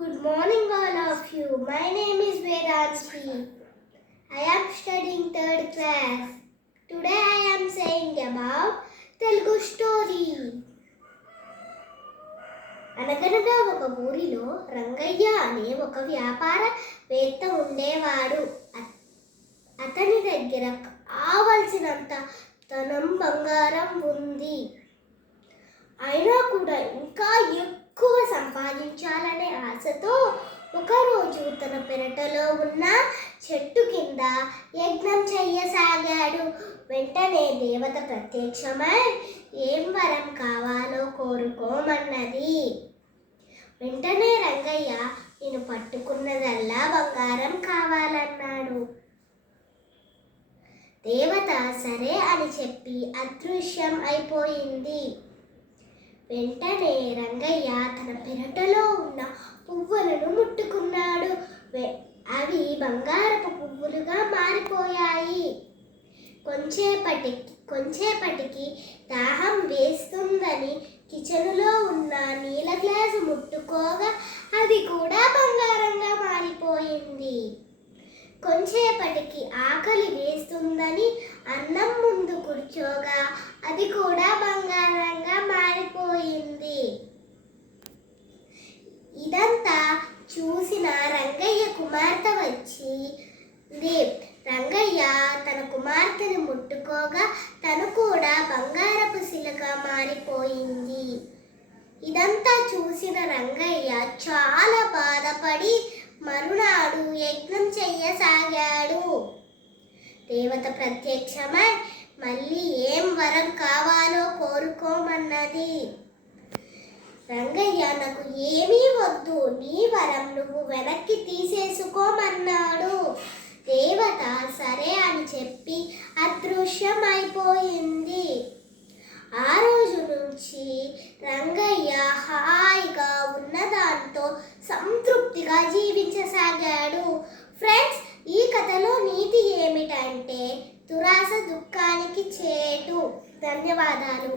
Good morning, all of you. My name is Vedanshi. I am studying third class. Today I am saying about Telugu story. అనగనగా ఒక ఊరిలో రంగయ్య అనే ఒక వ్యాపారవేత్త ఉండేవాడు. అతని దగ్గర కావలసినంత ధనం బంగారం ఉంది. అయినా కూడా ఇంకా ఎక్కువ సంపాదించాలనే ఆశతో ఒకరోజు తన పెరటలో ఉన్న చెట్టు కింద యజ్ఞం చెయ్యసాగాడు. వెంటనే దేవత ప్రత్యక్షమై ఏం వరం కావాలో కోరుకోమన్నది. వెంటనే రంగయ్య నేను పట్టుకున్నదల్లా బంగారం కావాలన్నాడు. దేవత సరే అని చెప్పి అదృశ్యం అయిపోయింది. వెంటనే రంగయ్య తన పెరటలో ఉన్న పువ్వులను ముట్టుకున్నాడు. అవి బంగారపు పువ్వులుగా మారిపోయాయి. కొంచేపటికి దాహం వేస్తుందని కిచెనులో ఉన్న నీళ్ళ గ్లాసు ముట్టుకోగా అది కూడా బంగారంగా మారిపోయింది. కొంచేపటికి ఆకలి వేస్తుందని అన్నం ముందు కూర్చోగా అది కూడా బంగారంగా మారిపోయింది. ఇదంతా చూసిన రంగయ్య కుమార్తె వచ్చి రంగయ్య తన కుమార్తెను ముట్టుకోగా తను కూడా బంగారపు శిలగా మారిపోయింది. ఇదంతా చూసిన రంగయ్య చాలా బాధపడి మరునాడు యజ్ఞం చెయ్యసాగాడు. దేవత ప్రత్యక్షమై మళ్ళీ ఏం వరం కావాలో కోరుకోమన్నది. రంగయ్య నాకు ఏమీ వద్దు, నీ వరం నువ్వు వెనక్కి తీసేసుకోమన్నాడు. దేవత సరే అని చెప్పి అదృశ్యమైపోయింది. ఆ రోజు నుంచి రంగయ్య హాయిగా ఉన్నదాంతో సంతృప్తిగా జీవించసాగాడు. ఫ్రెండ్స్, ఈ కథలో నీతి ఏమిటంటే దురాశ దుఃఖానికి చేటు. ధన్యవాదాలు.